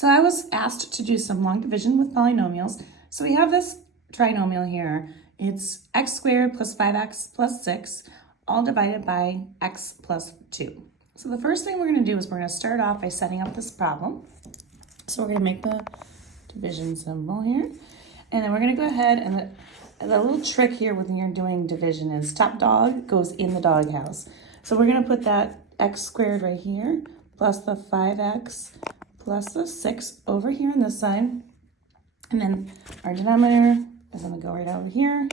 So I was asked to do some long division with polynomials. So we have this trinomial here. It's x squared plus 5x plus 6, all divided by x plus 2. So the first thing we're going to do is we're going to start off by setting up this problem. So we're going to make the division symbol here. And then we're going to go ahead and the little trick here when you're doing division is top dog goes in the doghouse. So we're going to put that x squared right here plus the 5x plus the 6 over here on this side. And then our denominator is going to go right over here,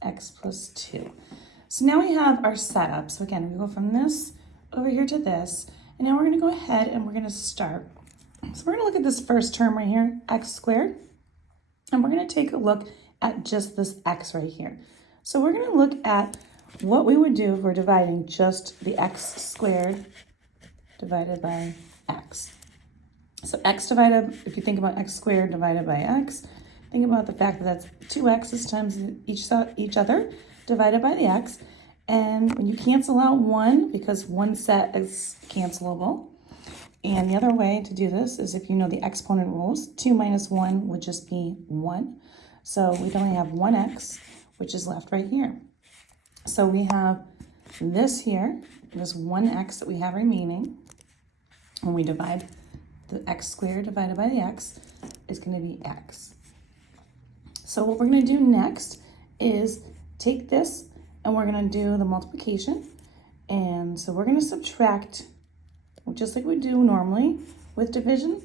x plus 2. So now we have our setup. So again, we go from this over here to this. And now we're going to go ahead and we're going to start. So we're going to look at this first term right here, x squared. And we're going to take a look at just this x right here. So we're going to look at what we would do if we're dividing just the x squared divided by x. So x divided, if you think about x squared divided by x, think about the fact that that's 2x's times each other divided by the x. And when you cancel out 1, because one set is cancelable. And the other way to do this is if you know the exponent rules, 2 minus 1 would just be 1. So we'd only have 1x, which is left right here. So we have this here, this 1x that we have remaining. When we divide the x squared divided by the x is going to be x. So what we're going to do next is take this and we're going to do the multiplication. And so we're going to subtract just like we do normally with division.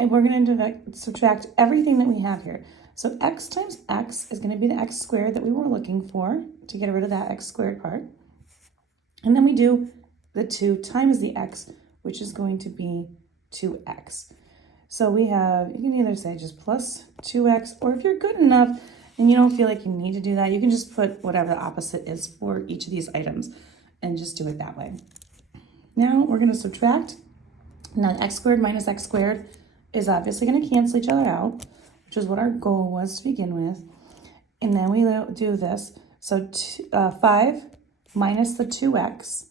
And we're going to subtract everything that we have here. So x times x is going to be the x squared that we were looking for to get rid of that x squared part. And then we do the 2 times the x, which is going to be 2x. So we have, you can either say just plus 2x, or if you're good enough and you don't feel like you need to do that, you can just put whatever the opposite is for each of these items and just do it that way. Now we're going to subtract. Now x squared minus x squared is obviously going to cancel each other out, which is what our goal was to begin with. And then we do this. So 5 minus the 2x.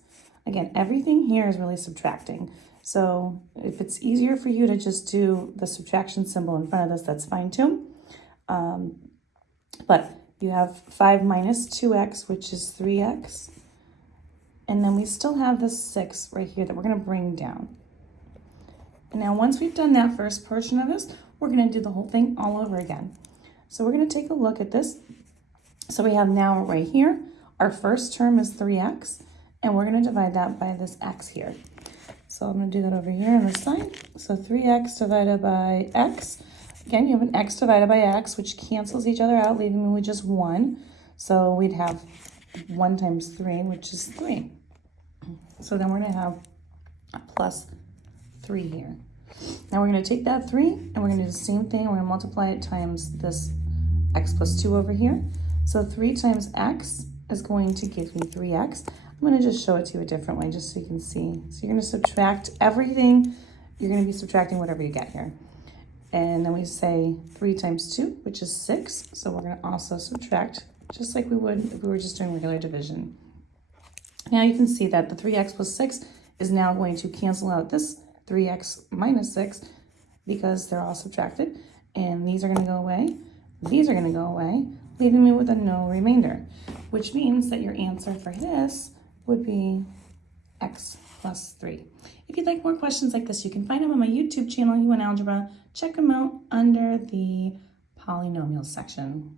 Again, everything here is really subtracting. So if it's easier for you to just do the subtraction symbol in front of this, that's fine too. But you have 5 minus 2x, which is 3x. And then we still have this 6 right here that we're going to bring down. And now once we've done that first portion of this, we're going to do the whole thing all over again. So we're going to take a look at this. So we have now right here, our first term is 3x, and we're going to divide that by this x here. So I'm going to do that over here on this side. So 3x divided by x. Again, you have an x divided by x, which cancels each other out, leaving me with just 1. So we'd have 1 times 3, which is 3. So then we're going to have a plus 3 here. Now we're going to take that 3 and we're going to do the same thing. We're going to multiply it times this x plus 2 over here. So 3 times x is going to give me 3x. I'm going to just show it to you a different way just so you can see. So you're going to subtract everything. You're going to be subtracting whatever you get here. And then we say 3 times 2, which is 6. So we're going to also subtract just like we would if we were just doing regular division. Now you can see that the 3x plus 6 is now going to cancel out this 3x minus 6 because they're all subtracted. And these are going to go away. These are going to go away, leaving me with a no remainder, which means that your answer for this would be x plus 3. If you'd like more questions like this, you can find them on my YouTube channel, Algebra. Check them out under the polynomials section.